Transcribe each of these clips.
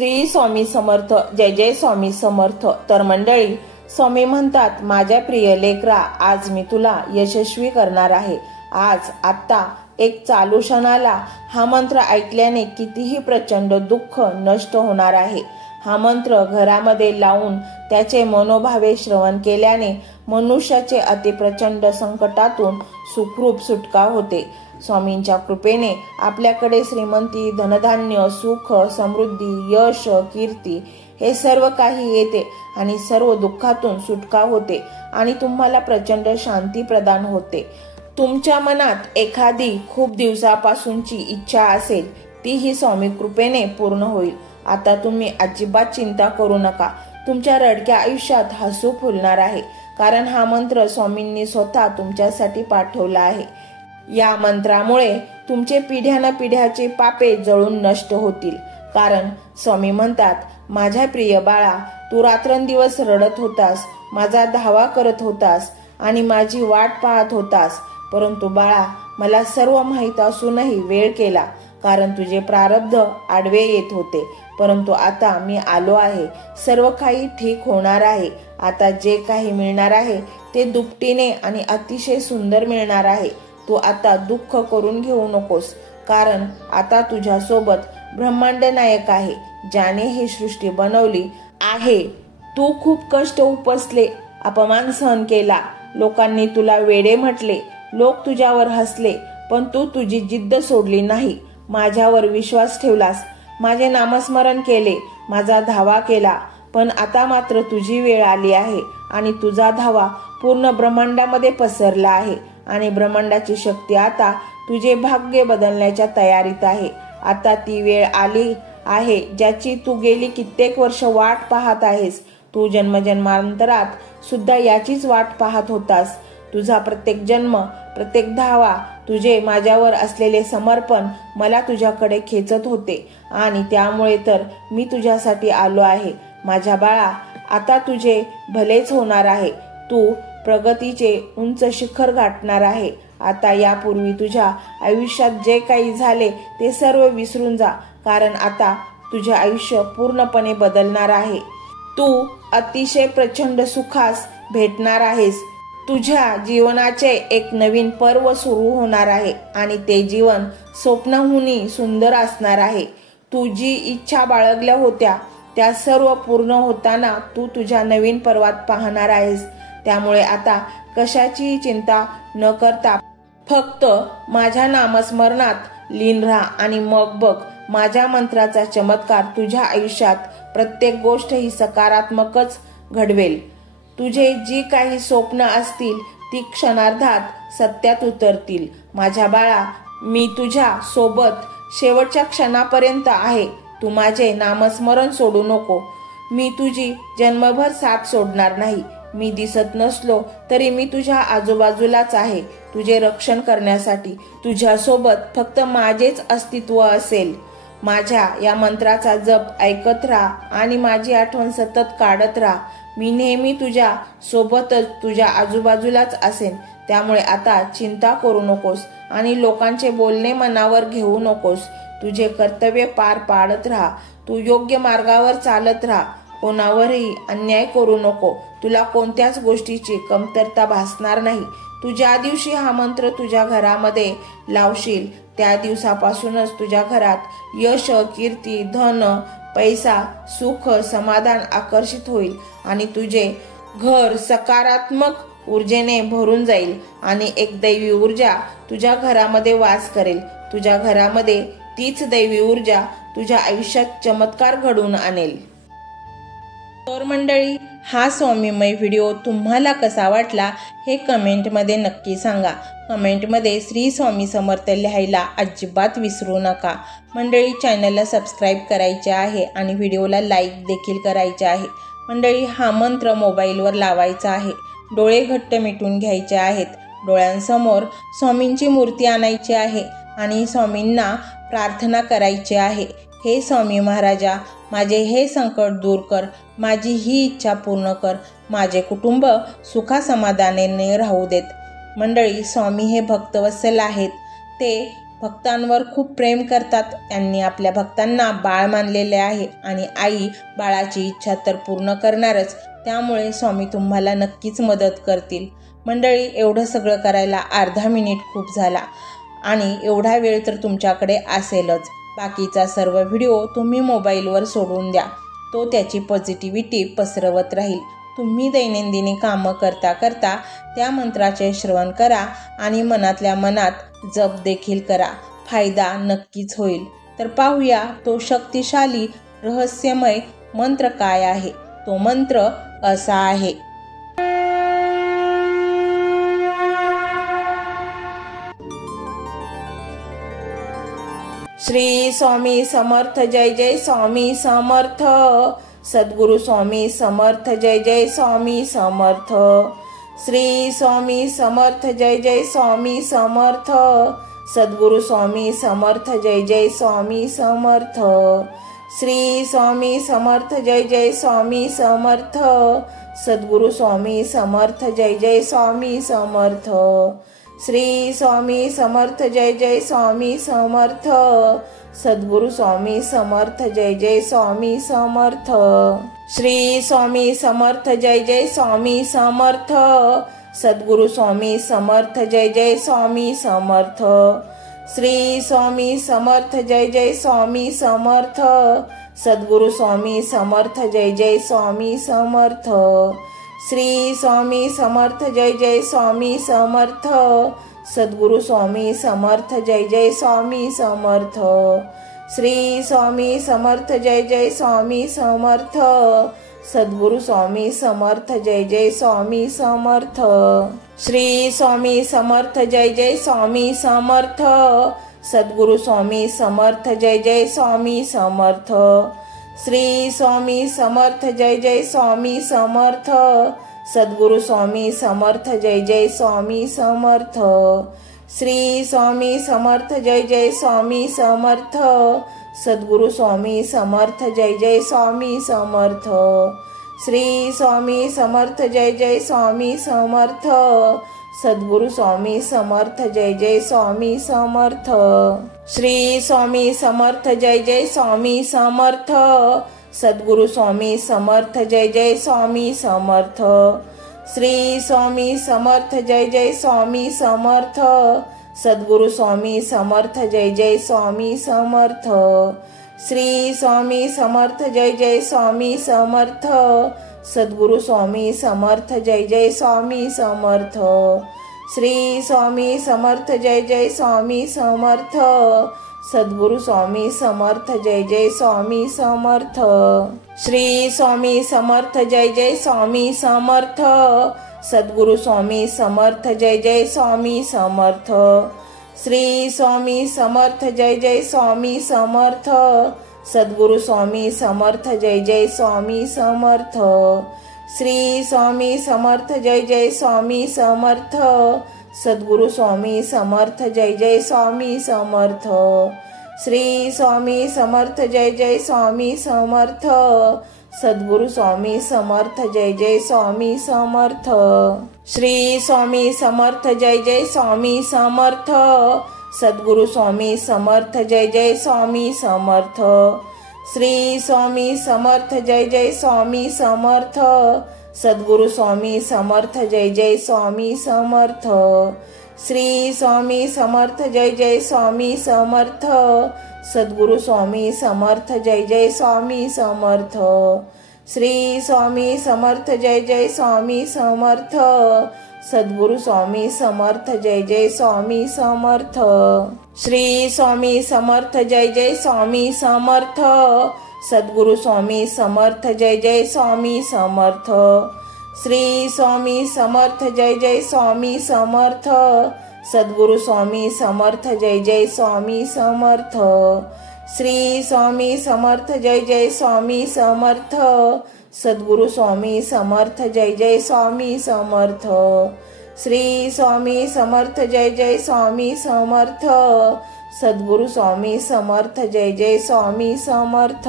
श्री स्वामी समर्थ. जय जय स्वामी समर्थ. तर मंडळी, स्वामी म्हणतात, माझ्या प्रिय लेकरा, आज मी तुला यशस्वी करणार आहे. आज आत्ता एक चालू क्षणाला हा मंत्र ऐकल्याने कितीही प्रचंड दुःख नष्ट होणार आहे. हा मंत्र घरामध्ये लावून त्याचे मनोभावे श्रवण केल्याने मनुष्याचे अतिप्रचंड संकटातून सुखरूप सुटका होते. स्वामींच्या कृपेने आपल्याकडे श्रीमंती, धनधान्य, सुख, समृद्धी, यश, कीर्ती हे सर्व काही येते आणि सर्व दुःखातून सुटका होते आणि तुम्हाला प्रचंड शांती प्रदान होते. तुमच्या मनात एखादी खूप दिवसापासूनची इच्छा असेल, तीही स्वामी कृपेने पूर्ण होईल. आता तुम्ही अजिबात चिंता करू नका. तुमच्या रडक्या आयुष्यात हसू फुलणार आहे, कारण हा मंत्र स्वामींनी स्वतः तुमच्यासाठी पाठवला आहे. या मंत्रामुळे तुमचे पिढ्यानपिढ्याचे पापे जळून नष्ट होतील. कारण स्वामी म्हणतात, माझ्या प्रिय बाळा, तू रात्रंदिवस रडत होतास, माझा धावा करत होतास आणि माझी वाट पाहत होतास. परंतु बाळा, मला सर्व माहीत असूनही वेळ केला, कारण तुझे प्रारब्ध आडवे येत होते. परंतु आता मी आलो आहे. सर्व काही ठीक होणार आहे. आता जे काही मिळणार आहे ते दुपटीने आणि अतिशय सुंदर मिळणार आहे. तू आता दुःख करून घेऊ नकोस, कारण आता तुझ्या सोबत ब्रह्मांड नायक आहे, ज्याने ही सृष्टी बनवली आहे. तू खूप कष्ट उपसले, अपमान सहन केला, लोकांनी तुला वेडे म्हटले, लोक तुझ्यावर हसले, पण तू तुझी जिद्द सोडली नाही. माझ्यावर विश्वास ठेवलास, माझे नामस्मरण केले, माझा धावा केला. पण आता मात्र तुझी वेळ आली आहे आणि तुझा धावा पूर्ण ब्रह्मांडामध्ये पसरला आहे आणि ब्रह्मांडाची शक्ती आता तुझे भाग्य बदलण्याच्या तयारीत आहे. आता ती वेळ आली आहे ज्याची तू गेली कित्येक वर्ष वाट पाहत आहेस. तू जन्मजन्मांतरात सुद्धा याचीच वाट पाहत होतास. तुझा प्रत्येक जन्म, प्रत्येक धावा, तुझे माझ्यावर असलेले समर्पण मला तुझ्याकडे खेचत होते आणि त्यामुळे तर मी तुझ्यासाठी आलो आहे. माझ्या बाळा, आता तुझे भलेच होणार आहे. तू प्रगतीचे उंच शिखर गाठणार आहे. आता यापूर्वी तुझ्या आयुष्यात जे काही झाले ते सर्व विसरून जा, कारण आता तुझे आयुष्य पूर्णपणे बदलणार आहे. तू अतिशय प्रचंड सुखास भेटणार आहेस. तुझ्या जीवनाचे एक नवीन पर्व सुरू होणार आहे आणि ते जीवन स्वप्नाहूनही सुंदर असणार आहे. तू जी इच्छा बाळगल्या होत्या त्या सर्व पूर्ण होताना तू तुझ्या नवीन पर्वात पाहणार आहेस. त्यामुळे आता कशाचीही चिंता न करता फक्त माझ्या नामस्मरणात लीन राहा आणि मग बघ माझ्या मंत्राचा चमत्कार तुझ्या आयुष्यात प्रत्येक गोष्ट ही सकारात्मकच घडवेल. तुझे जी काही स्वप्न असतील ती क्षणार्धात सत्यात उतरतील. माझ्या बाळा, मी तुझ्या सोबत शेवटच्या क्षणापर्यंत आहे. तू माझे नामस्मरण सोडू नको. मी तुझी जन्मभर साथ सोडणार नाही. मी दिसत नसलो तरी मी तुझ्या आजूबाजूलाच आहे, तुझे रक्षण करण्यासाठी. तुझ्या सोबत फक्त माझेच अस्तित्व असेल. माझ्या या मंत्राचा जप ऐकत राहा आणि माझी आठवण सतत काढत राहा. मी नेहमी तुझ्या सोबतच, तुझ्या आजूबाजूलाच असेन. त्यामुळे आता चिंता करू नकोस आणि लोकांचे बोलणे मनावर घेऊ नकोस. तुझे कर्तव्य पार पाडत राहा. तू योग्य मार्गावर चालत राहा. कोणावरही अन्याय करू नको. तुला कोणत्याच गोष्टीची कमतरता भासणार नाही. तू ज्या दिवशी हा मंत्र तुझ्या घरामध्ये लावशील त्या दिवसापासूनच तुझ्या घरात यश, कीर्ती, धन, पैसा, सुख, समाधान आकर्षित होईल आणि तुझे घर सकारात्मक ऊर्जेने भरून जाईल आणि एक दैवी ऊर्जा तुझ्या घरामध्ये वास करेल. तुझ्या घरामध्ये तीच दैवी ऊर्जा तुझ्या आयुष्यात चमत्कार घडवून आणेल. तर मंडळी, हा स्वामीमय व्हिडिओ तुम्हाला कसा वाटला हे कमेंटमध्ये नक्की सांगा. कमेंटमध्ये श्री स्वामी समर्थ लिहायला अजिबात विसरू नका. मंडळी, चॅनलला सबस्क्राईब करायचे आहे आणि व्हिडिओला लाईक देखील करायचे आहे. मंडळी, हा मंत्र मोबाईलवर लावायचा आहे. डोळे घट्ट मिटून घ्यायचे आहेत. डोळ्यांसमोर स्वामींची मूर्ती आणायची आहे आणि स्वामींना प्रार्थना करायची आहे. हे स्वामी महाराजा, माझे हे संकट दूर कर, माझी ही इच्छा पूर्ण कर, माझे कुटुंब सुखासमाधानाने राहू देत. मंडळी, स्वामी हे भक्तवत्सल आहेत. ते भक्तांवर खूप प्रेम करतात. त्यांनी आपल्या भक्तांना बाळ मानलेले आहे आणि आई बाळाची इच्छा तर पूर्ण करणारच. त्यामुळे स्वामी तुम्हाला नक्कीच मदत करतील. मंडळी, एवढं सगळं करायला अर्धा मिनिट खूप झाला आणि एवढा वेळ तर तुमच्याकडे असेलच. बाकीचा सर्व व्हिडिओ तुम्ही मोबाईलवर सोडून द्या. तो त्याची पॉझिटिव्हिटी पसरवत राहील. तुम्ही दैनंदिनी कामं करता करता त्या मंत्राचे श्रवण करा आणि मनातल्या मनात जप देखील करा. फायदा नक्कीच होईल. तर पाहूया तो शक्तिशाली रहस्यमय मंत्र काय आहे. तो मंत्र असा आहे. श्री स्वामी समर्थ. जय जय स्वामी समर्थ. सद्गुरु स्वामी समर्थ. जय जय स्वामी समर्थ. श्री स्वामी समर्थ. जय जय स्वामी समर्थ. सद्गुरु स्वामी समर्थ. जय जय स्वामी समर्थ. श्री स्वामी समर्थ. जय जय स्वामी समर्थ. सद्गुरु स्वामी समर्थ. जय जय स्वामी समर्थ. श्री स्वामी समर्थ. जय जय स्वामी समर्थ. सद्गुरु स्वामी समर्थ. जय जय स्वामी समर्थ. श्री स्वामी समर्थ. जय जय स्वामी समर्थ. सद्गुरु स्वामी समर्थ. जय जय स्वामी समर्थ. श्री स्वामी समर्थ. जय जय स्वामी समर्थ. सद्गुरु स्वामी समर्थ. जय जय स्वामी समर्थ. श्री स्वामी समर्थ. जय जय स्वामी समर्थ. सद्गुरु स्वामी समर्थ. जय जय स्वामी समर्थ. श्री स्वामी समर्थ. जय जय स्वामी समर्थ. सद्गुरु स्वामी समर्थ. जय जय स्वामी समर्थ. श्री स्वामी समर्थ. जय जय स्वामी समर्थ. सद्गुरु स्वामी समर्थ. जय जय स्वामी समर्थ. श्री स्वामी समर्थ. जय जय स्वामी समर्थ. सद्गुरु स्वामी समर्थ. जय जय स्वामी समर्थ. श्री स्वामी समर्थ. जय जय स्वामी समर्थ. सद्गुरु स्वामी समर्थ. जय जय स्वामी समर्थ. श्री स्वामी समर्थ. जय जय स्वामी समर्थ. सद्गुरु स्वामी समर्थ. जय जय स्वामी समर्थ. श्री स्वामी समर्थ. जय जय स्वामी समर्थ. सद्गुरु स्वामी समर्थ. जय जय स्वामी समर्थ. श्री स्वामी समर्थ. जय जय स्वामी समर्थ. सद्गुरु स्वामी समर्थ. जय जय स्वामी समर्थ. श्री स्वामी समर्थ. जय जय स्वामी समर्थ. सद्गुरु स्वामी समर्थ. जय जय स्वामी समर्थ. श्री स्वामी समर्थ. जय जय स्वामी समर्थ. सद्गुरु स्वामी समर्थ. जय जय स्वामी समर्थ. श्री स्वामी समर्थ. जय जय स्वामी समर्थ. सद्गुरु स्वामी समर्थ. जय जय स्वामी समर्थ. श्री स्वामी समर्थ. जय जय स्वामी समर्थ. सद्गुरु स्वामी समर्थ. जय जय स्वामी समर्थ. श्री स्वामी समर्थ. जय जय स्वामी समर्थ. सद्गुरु स्वामी समर्थ. जय जय स्वामी समर्थ. श्री स्वामी समर्थ. जय जय स्वामी समर्थ. सद्गुरु स्वामी समर्थ. जय जय स्वामी समर्थ. श्री स्वामी समर्थ. जय जय स्वामी समर्थ. सद्गुरु स्वामी समर्थ. जय जय स्वामी समर्थ. श्री स्वामी समर्थ. जय जय स्वामी समर्थ. सद्गुरु स्वामी समर्थ. जय जय स्वामी समर्थ. श्री स्वामी समर्थ. जय जय स्वामी समर्थ. सद्गुरु स्वामी समर्थ. जय जय स्वामी समर्थ. श्री स्वामी समर्थ. जय जय स्वामी समर्थ. सद्गुरु स्वामी समर्थ. जय जय स्वामी समर्थ. श्री स्वामी समर्थ. जय जय स्वामी समर्थ. सद्गुरु स्वामी समर्थ. जय जय स्वामी समर्थ. श्री स्वामी समर्थ. जय जय स्वामी समर्थ. सद्गुरु स्वामी समर्थ. जय जय स्वामी समर्थ. श्री स्वामी समर्थ. जय जय स्वामी समर्थ. सद्गुरु स्वामी समर्थ. जय जय स्वामी समर्थ. श्री स्वामी समर्थ. जय जय स्वामी समर्थ. सद्गुरु स्वामी समर्थ. जय जय स्वामी समर्थ.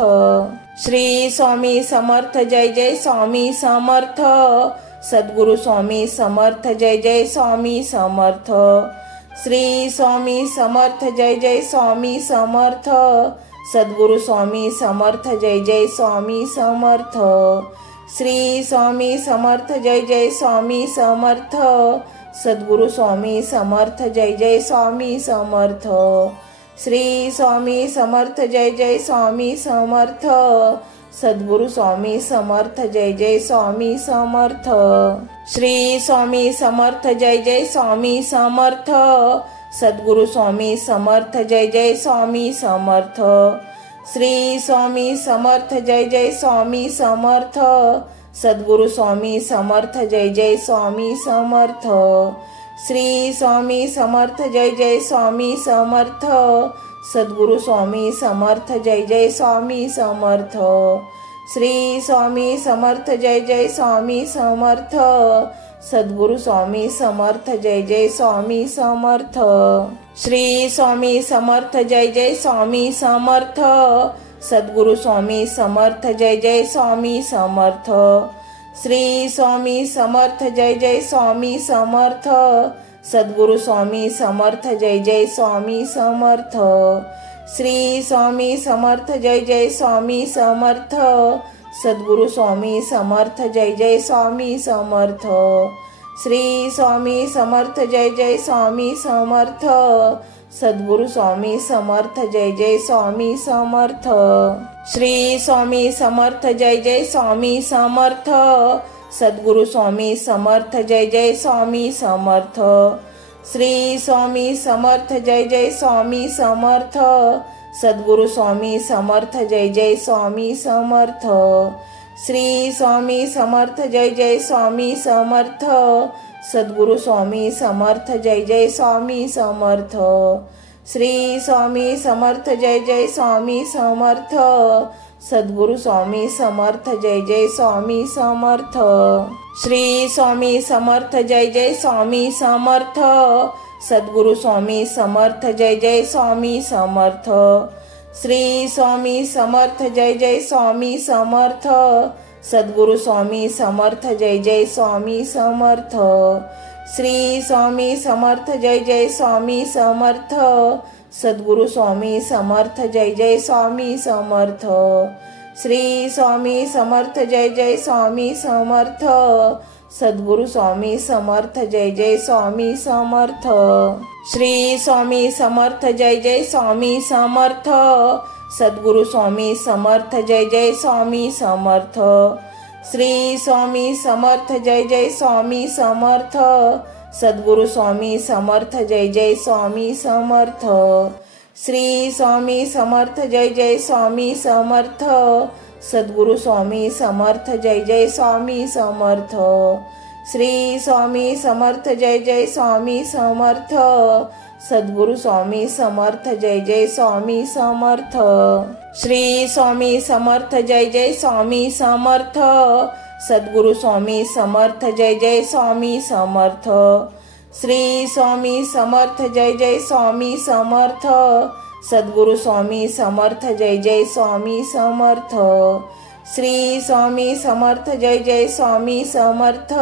श्री स्वामी समर्थ. जय जय स्वामी समर्थ. सद्गुरु स्वामी समर्थ. जय जय स्वामी समर्थ. श्री स्वामी समर्थ जय जय स्वामी समर्थ। सद्गुरु स्वामी समर्थ जय जय स्वामी समर्थ। श्री स्वामी समर्थ जय जय स्वामी समर्थ। सद्गुरु स्वामी समर्थ जय जय स्वामी समर्थ। श्री स्वामी समर्थ जय जय स्वामी समर्थ। सद्गुरु स्वामी समर्थ जय जय स्वामी समर्थ। श्री स्वामी समर्थ जय जय स्वामी समर्थ। सद्गुरु स्वामी समर्थ जय जय स्वामी समर्थ। श्री स्वामी समर्थ जय जय स्वामी समर्थ। सद्गुरु स्वामी समर्थ जय जय स्वामी समर्थ। श्री स्वामी समर्थ जय जय स्वामी समर्थ। सद्गुरु स्वामी समर्थ जय जय स्वामी समर्थ। श्री स्वामी समर्थ जय जय स्वामी समर्थ। सद्गुरु स्वामी समर्थ जय जय स्वामी समर्थ। श्री स्वामी समर्थ जय जय स्वामी समर्थ। सद्गुरु स्वामी समर्थ जय जय स्वामी समर्थ। श्री स्वामी समर्थ जय जय स्वामी समर्थ। सद्गुरु स्वामी समर्थ जय जय स्वामी समर्थ। श्री स्वामी समर्थ जय जय स्वामी समर्थ। सद्गुरु स्वामी समर्थ जय जय स्वामी समर्थ। श्री स्वामी समर्थ जय जय स्वामी समर्थ। सद्गुरु स्वामी समर्थ जय जय स्वामी समर्थ। श्री स्वामी समर्थ जय जय स्वामी समर्थ। सद्गुरु स्वामी समर्थ जय जय स्वामी समर्थ। श्री स्वामी समर्थ जय जय स्वामी समर्थ। सद्गुरु स्वामी समर्थ जय जय स्वामी समर्थ। श्री स्वामी समर्थ जय जय स्वामी समर्थ। सद्गुरु स्वामी समर्थ जय जय स्वामी समर्थ। श्री स्वामी समर्थ जय जय स्वामी समर्थ। सद्गुरु स्वामी समर्थ जय जय स्वामी समर्थ। श्री स्वामी समर्थ जय जय स्वामी समर्थ। सद्गुरु स्वामी समर्थ जय जय स्वामी समर्थ। श्री स्वामी समर्थ जय जय स्वामी समर्थ। सद्गुरु स्वामी समर्थ जय जय स्वामी समर्थ। श्री स्वामी समर्थ जय जय स्वामी समर्थ। सद्गुरु स्वामी समर्थ जय जय स्वामी समर्थ। श्री स्वामी समर्थ जय जय स्वामी समर्थ। सद्गुरु स्वामी समर्थ जय जय स्वामी समर्थ। श्री स्वामी समर्थ जय जय स्वामी समर्थ। सद्गुरु स्वामी समर्थ जय जय स्वामी समर्थ। श्री स्वामी समर्थ जय जय स्वामी समर्थ। सद्गुरु स्वामी समर्थ जय जय स्वामी समर्थ। श्री स्वामी समर्थ जय जय स्वामी समर्थ। सद्गुरु स्वामी समर्थ जय जय स्वामी समर्थ। श्री स्वामी समर्थ जय जय स्वामी समर्थ। सद्गुरु स्वामी समर्थ जय जय स्वामी समर्थ। श्री स्वामी समर्थ जय जय स्वामी समर्थ। सद्गुरु स्वामी समर्थ जय जय स्वामी समर्थ। श्री स्वामी समर्थ जय जय स्वामी समर्थ। सद्गुरु स्वामी समर्थ जय जय स्वामी समर्थ। श्री स्वामी समर्थ जय जय स्वामी समर्थ।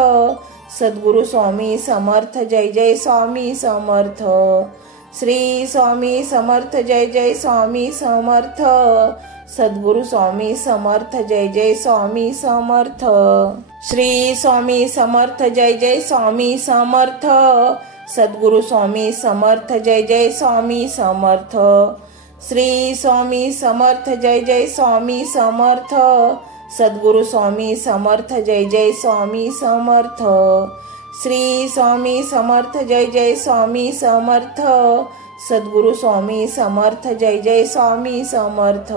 सद्गुरु स्वामी समर्थ जय जय स्वामी समर्थ। श्री स्वामी समर्थ जय जय स्वामी समर्थ। सद्गुरु स्वामी समर्थ जय जय स्वामी समर्थ। श्री स्वामी समर्थ जय जय स्वामी समर्थ। सद्गुरु स्वामी समर्थ जय जय स्वामी समर्थ। श्री स्वामी समर्थ जय जय स्वामी समर्थ। सद्गुरु स्वामी समर्थ जय जय स्वामी समर्थ। श्री स्वामी समर्थ जय जय स्वामी समर्थ। सद्गुरु स्वामी समर्थ जय जय स्वामी समर्थ।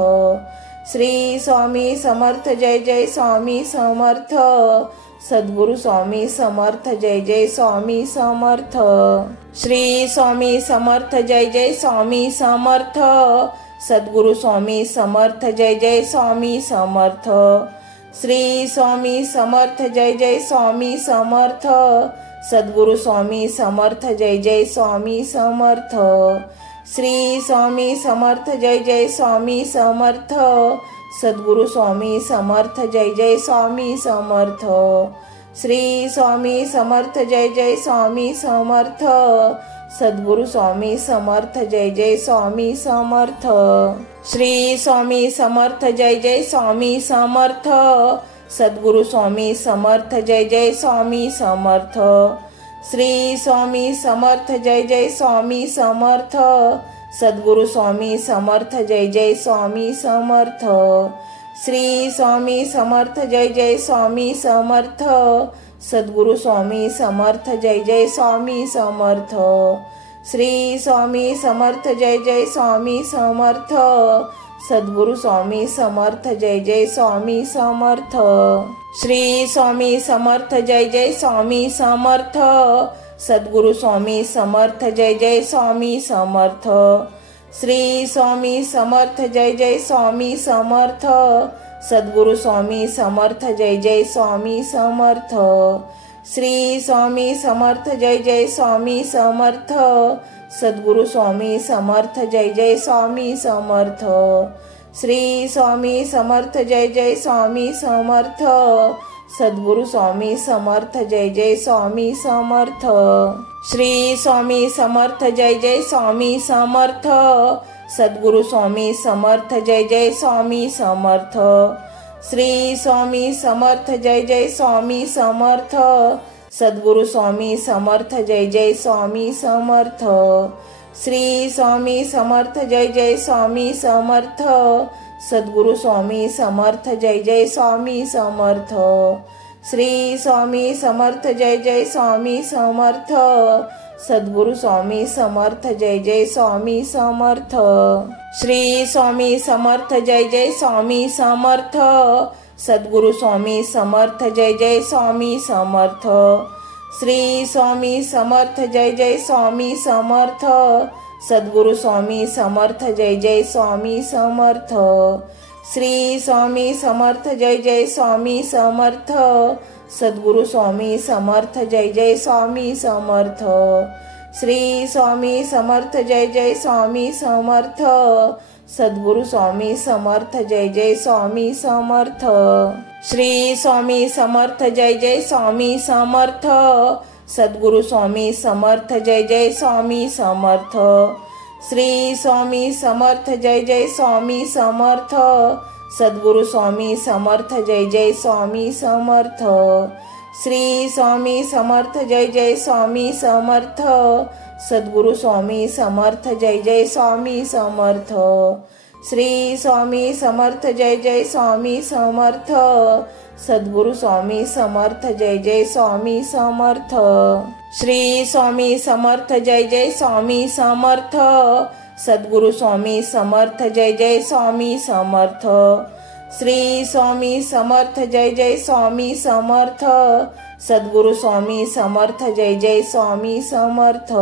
श्री स्वामी समर्थ जय जय स्वामी समर्थ। सद्गुरु स्वामी समर्थ जय जय स्वामी समर्थ। श्री स्वामी समर्थ जय जय स्वामी समर्थ। सद्गुरु स्वामी समर्थ जय जय स्वामी समर्थ। श्री स्वामी समर्थ जय जय स्वामी समर्थ। सद्गुरु स्वामी समर्थ जय जय स्वामी समर्थ। श्री स्वामी समर्थ जय जय स्वामी समर्थ। सद्गुरु स्वामी समर्थ जय जय स्वामी समर्थ। श्री स्वामी समर्थ जय जय स्वामी समर्थ। सद्गुरु स्वामी समर्थ जय जय स्वामी समर्थ। श्री स्वामी समर्थ जय जय स्वामी समर्थ। सद्गुरु स्वामी समर्थ जय जय स्वामी समर्थ। श्री स्वामी समर्थ जय जय स्वामी समर्थ। सद्गुरु स्वामी समर्थ जय जय स्वामी समर्थ। श्री स्वामी समर्थ जय जय स्वामी समर्थ। सद्गुरु स्वामी समर्थ जय जय स्वामी समर्थ। श्री स्वामी समर्थ जय जय स्वामी समर्थ। सद्गुरु स्वामी समर्थ जय जय स्वामी समर्थ। श्री स्वामी समर्थ जय जय स्वामी समर्थ। सद्गुरु स्वामी समर्थ जय जय स्वामी समर्थ। श्री स्वामी समर्थ जय जय स्वामी समर्थ। सद्गुरु स्वामी समर्थ जय जय स्वामी समर्थ। श्री स्वामी समर्थ जय जय स्वामी समर्थ। सद्गुरु स्वामी समर्थ जय जय स्वामी समर्थ। श्री स्वामी समर्थ जय जय स्वामी समर्थ। सद्गुरु स्वामी समर्थ जय जय स्वामी समर्थ। श्री स्वामी समर्थ जय जय स्वामी समर्थ। सद्गुरु स्वामी समर्थ जय जय स्वामी समर्थ। श्री स्वामी समर्थ जय जय स्वामी समर्थ। सद्गुरु स्वामी समर्थ जय जय स्वामी समर्थ। श्री स्वामी समर्थ जय जय स्वामी समर्थ। सद्गुरु स्वामी समर्थ जय जय स्वामी समर्थ। श्री स्वामी समर्थ जय जय स्वामी समर्थ। सद्गुरु स्वामी समर्थ जय जय स्वामी समर्थ। श्री स्वामी समर्थ जय जय स्वामी समर्थ। सद्गुरु स्वामी समर्थ जय जय स्वामी समर्थ। श्री स्वामी समर्थ जय जय स्वामी समर्थ। सद्गुरु स्वामी समर्थ जय जय स्वामी समर्थ। श्री स्वामी समर्थ जय जय स्वामी समर्थ। सद्गुरु स्वामी समर्थ जय जय स्वामी समर्थ। श्री स्वामी समर्थ जय जय स्वामी समर्थ। सद्गुरु स्वामी समर्थ जय जय स्वामी समर्थ। श्री स्वामी समर्थ जय जय स्वामी समर्थ। सद्गुरु स्वामी समर्थ जय जय स्वामी समर्थ। श्री स्वामी समर्थ जय जय स्वामी समर्थ। सद्गुरु स्वामी समर्थ जय जय स्वामी समर्थ। श्री स्वामी समर्थ जय जय स्वामी समर्थ। सद्गुरु स्वामी समर्थ जय जय स्वामी समर्थ। श्री स्वामी समर्थ जय जय स्वामी समर्थ। सद्गुरु स्वामी समर्थ जय जय स्वामी समर्थ। श्री स्वामी समर्थ जय जय स्वामी समर्थ। सद्गुरु स्वामी समर्थ जय जय स्वामी समर्थ। श्री स्वामी समर्थ जय जय स्वामी समर्थ। सद्गुरु स्वामी समर्थ जय जय स्वामी समर्थ।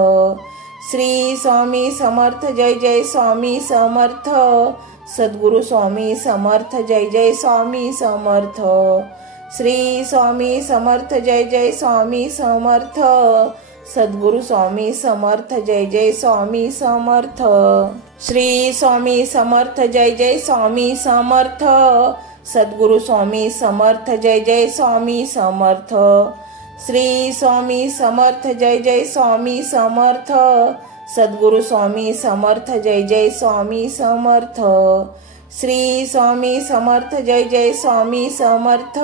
श्री स्वामी समर्थ जय जय स्वामी समर्थ। सद्गुरु स्वामी समर्थ जय जय स्वामी समर्थ। श्री स्वामी समर्थ जय जय स्वामी समर्थ। सद्गुरु स्वामी समर्थ जय जय स्वामी समर्थ। श्री स्वामी समर्थ जय जय स्वामी समर्थ। सद्गुरु स्वामी समर्थ जय जय स्वामी समर्थ। श्री स्वामी समर्थ जय जय स्वामी समर्थ। सद्गुरु स्वामी समर्थ जय जय स्वामी समर्थ। श्री स्वामी समर्थ जय जय स्वामी समर्थ।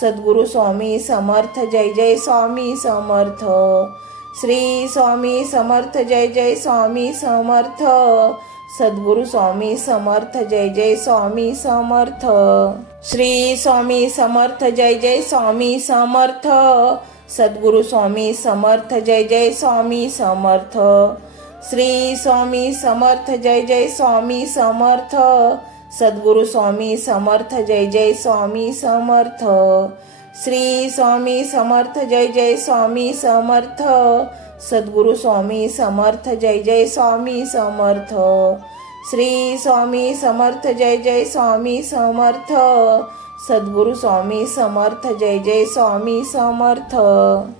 सद्गुरु स्वामी समर्थ जय जय स्वामी समर्थ। श्री स्वामी समर्थ जय जय स्वामी समर्थ। सद्गुरु स्वामी समर्थ जय जय स्वामी समर्थ। श्री स्वामी समर्थ जय जय स्वामी समर्थ। सद्गुरु स्वामी समर्थ जय जय स्वामी समर्थ। श्री स्वामी समर्थ जय जय स्वामी समर्थ। सद्गुरु स्वामी समर्थ जय जय स्वामी समर्थ। श्री स्वामी समर्थ जय जय स्वामी समर्थ। सद्गुरु स्वामी समर्थ जय जय स्वामी समर्थ। श्री स्वामी समर्थ जय जय स्वामी समर्थ। सद्गुरु स्वामी समर्थ जय जय स्वामी समर्थ।